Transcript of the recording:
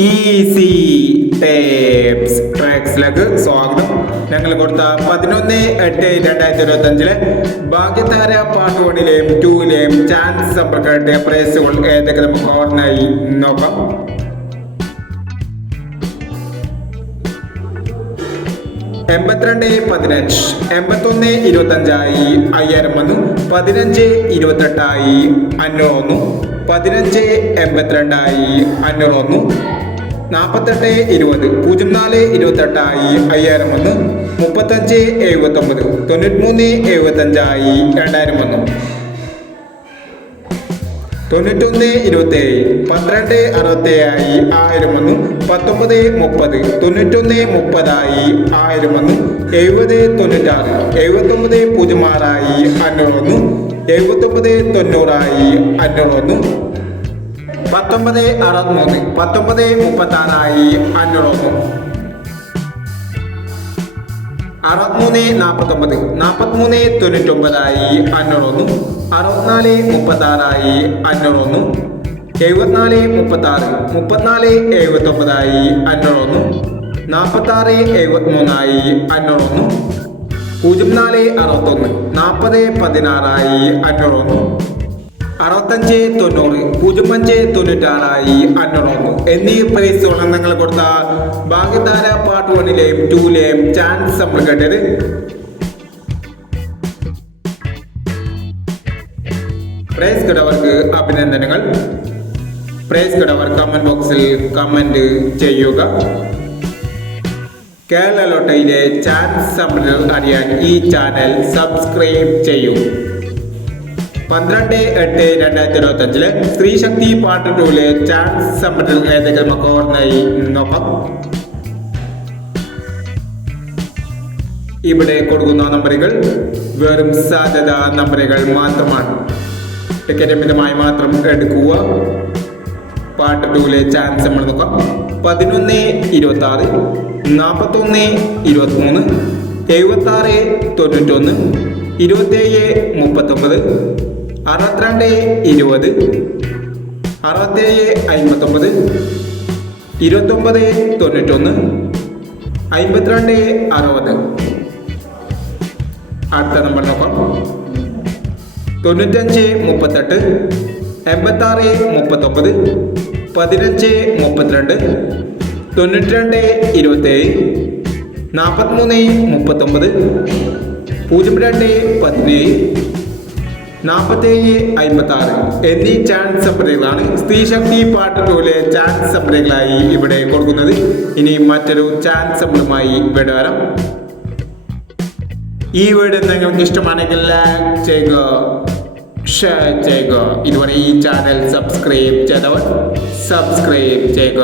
Easy tapes ട്രാക്സിലേക്ക് സ്വാഗതം. ഞങ്ങൾ കൊടുത്ത 11/8/2025 ഭാഗ്യതാര പാർട്ട് 1-ലെയും 2-ലെയും ചാൻസ് സമ്പർക്കത്തെ പ്രൈസുകൾ ഏതൊക്കെ നമുക്ക് ഓർമ്മയായി നോക്കാം. $82.15 $81.25 5000 വന്നു. 15.28 500 15.82 500 വന്നു. 48.20 04.28 5000 വന്നു. 35.79 93.75 2000 വന്നു. 91.27 12.67 1000 വന്നു. 19.30 91.30 1000 വന്നു. 70.96 79.06 500 വന്നു. 79.90 500 വന്നു. 19.63 19.36 500 വന്നു. 63.49 43.99 500 വന്നു. 64.36 500 വന്നു. 74.36 34.79 500 വന്നു. 46.73 500 വന്നു. 04.61 40.16 500 വന്നു. 65.90 05.96 500 വന്നു എന്നീ പ്രൈസുകളാണ് നിങ്ങൾ കൊടുത്ത ഭാഗ്യതാര പാർട്ട് 1-ലെയും 2-ലെയും ചാൻസ് സമ്പർക്കട്ടത്. പ്രൈസ് കിടവർക്ക് അഭിനന്ദനങ്ങൾ. പ്രൈസ് കിടവർ കമന്റ് ബോക്സിൽ കമന്റ് ചെയ്യുക. കേരള ലോട്ടറിയിലെ ചാൻസ് സമ്പർക്കങ്ങൾ അറിയാൻ ഈ ചാനൽ സബ്സ്ക്രൈബ് ചെയ്യൂ. 12/8/2025 സ്ത്രീ ശക്തി പാർട്ട് 2-ലെ ചാൻസ് സമ്പർക്കങ്ങൾ ഏതൊക്കെ നമുക്ക് ഓർമ്മയായി നോക്കാം. ഇവിടെ കൊടുക്കുന്ന നമ്പറുകൾ വെറും സാധ്യത നമ്പറുകൾ മാത്രമാണ്. ടിക്കറ്റ് മിതമായി മാത്രം എടുക്കുക. പാർട്ട് 2-ലെ ചാൻസ് നമ്മൾ നോക്കാം. 11.26 41.23 76.91 27.39 62.20 67.59 29.91 52.60. അടുത്ത നമ്പർ നോക്കാം. 95.38 86.39 15.32 92.27 43.39 02.17 47.56 എന്നീ ചാൻസ് സമ്പർക്കങ്ങളാണ് സ്ത്രീ ശക്തി പാർട്ട് 2-ലെ ചാൻസ് സമ്പർക്കങ്ങളായി ഇവിടെ കൊടുക്കുന്നത്. ഇനി മറ്റൊരു ചാൻസ് സമ്പർക്കമായി ഇവിടെ വരാം. ഈ വീഡിയോ നിങ്ങൾക്ക് ഇഷ്ടമാണെങ്കിൽ ലൈക്ക് ചെയ്യുക, ഷെയർ ചെയ്യുക. ഇതുവരെ ഈ ചാനൽ സബ്സ്ക്രൈബ് ചെയ്തവർ സബ്സ്ക്രൈബ് ചെയ്യുക.